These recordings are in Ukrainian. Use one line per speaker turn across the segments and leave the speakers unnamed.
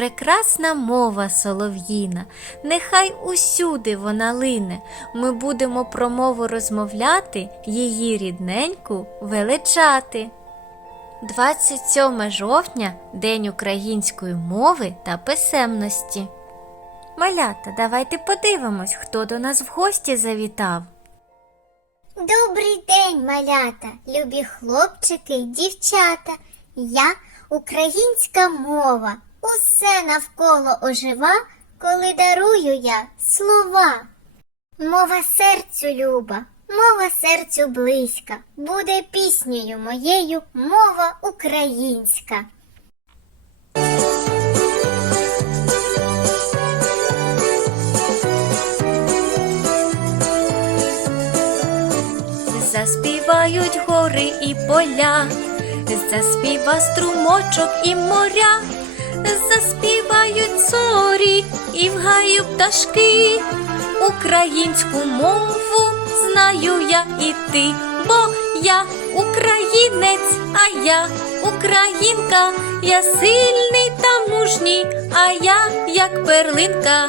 прекрасна мова солов'їна, нехай усюди вона лине. Ми будемо про мову розмовляти, її рідненьку величати. 27 жовтня День української мови та писемності. Малята, давайте подивимось, хто до нас в гості завітав.
Добрий день, малята, любі хлопчики дівчата. Я українська мова. Усе навколо ожива, коли дарую я слова. Мова серцю люба, мова серцю близька. Буде піснею моєю мова українська.
Заспівають гори і поля, заспіва струмочок і моря, заспівають зорі і в гаю пташки. Українську мову знаю я і ти, бо я українець, а я українка, я сильний та мужній, а я як перлинка,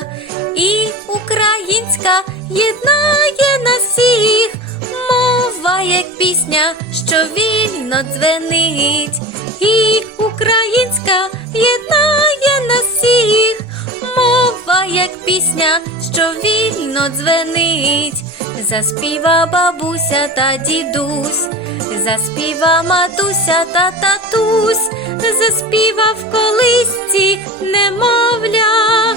і українська єднає нас всіх. Мова, як пісня, що вільно дзвенить, і українська єднає нас всіх. Мова, як пісня, що вільно дзвенить, заспіва бабуся та дідусь, заспіва матуся та татусь, заспіва в колисці немовля.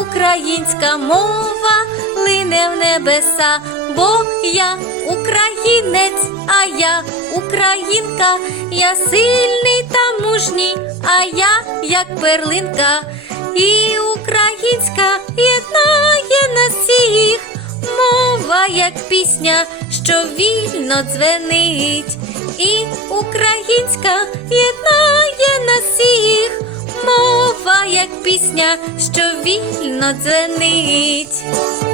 Українська мова лине в небеса, бо я українець, а я українка, я сильний та мужній, а я як перлинка, і українська єднає нас всіх, мова як пісня, що вільно дзвенить, і українська єднає нас всіх. Мова, як пісня, що вільно дзвенить.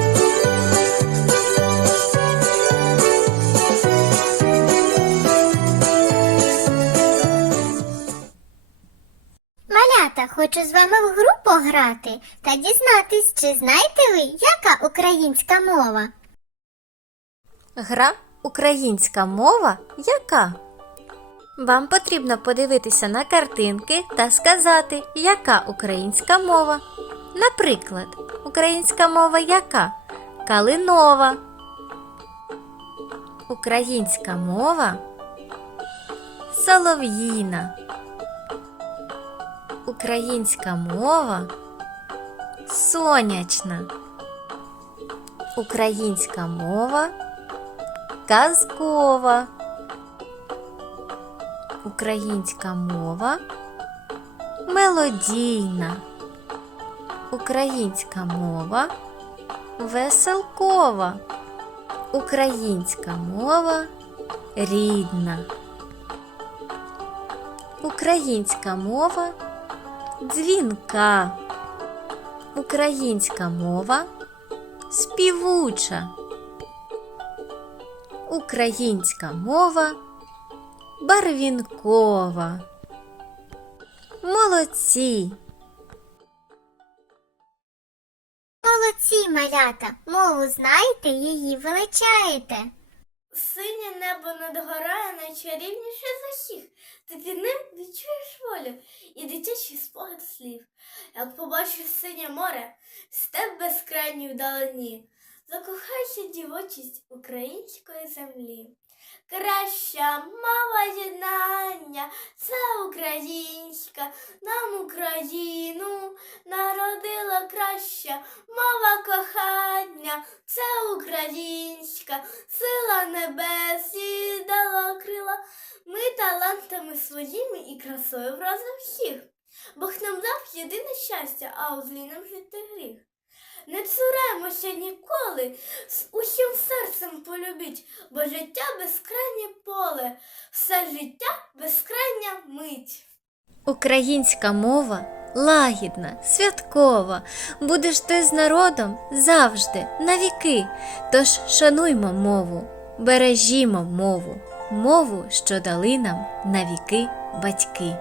Хочу з вами в гру пограти та дізнатись, чи знаєте ви, яка українська мова?
Гра Українська мова яка? Вам потрібно подивитися на картинки та сказати, яка українська мова. Наприклад, українська мова яка? Калинова. Українська мова солов'їна. Українська мова сонячна. Українська мова казкова. Українська мова мелодійна. Українська мова веселкова. Українська мова рідна. Українська мова дзвінка. Українська мова співуча. Українська мова барвінкова. Молодці!
Молодці, малята, мову знаєте, її величаєте.
Синє небо надгорає найчарівніше з усіх. Ти під ним відчуєш волю і дитячий спогад слів. Як побачиш синє море, степ безкрайній вдалині, закохайся дівочість української землі. Краща мова єднання, це українська, нам Україну народила краща мова кохання, це українська, сила небес їй дала крила. Ми талантами своїми і красою вразимо всіх. Бог нам дав єдине щастя, а у злі нам жити гріх. Не цураємося ніколи, з усім серцем полюбіть, бо життя безкрайнє поле, все життя безкрайня мить.
Українська мова лагідна, святкова. Будеш ти з народом завжди, навіки. Тож шануймо мову, бережімо мову, мову, що дали нам навіки батьки.